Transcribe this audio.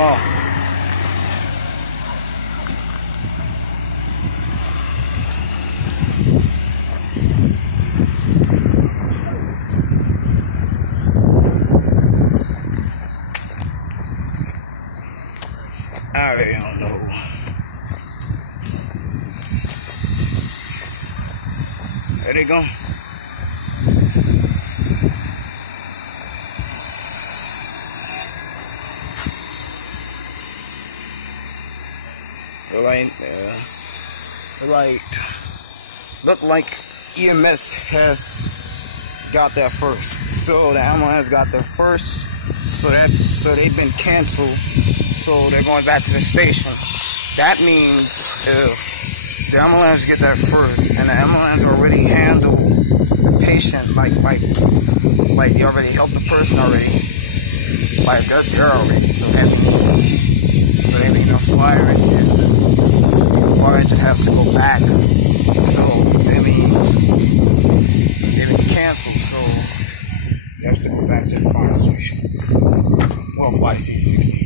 off. I really don't know. There they go. Look like EMS has got there first. So the ambulance got there first. So they've been canceled. So they're going back to the station. That means if the ambulance get there first, and the ambulance already handled the patient, like they already helped the person already, like they're there already. So that means they leave a flyer in here. The flyer just has to go back. So that means they've been canceled. So they have to go back to the fire station. Well, 5C60.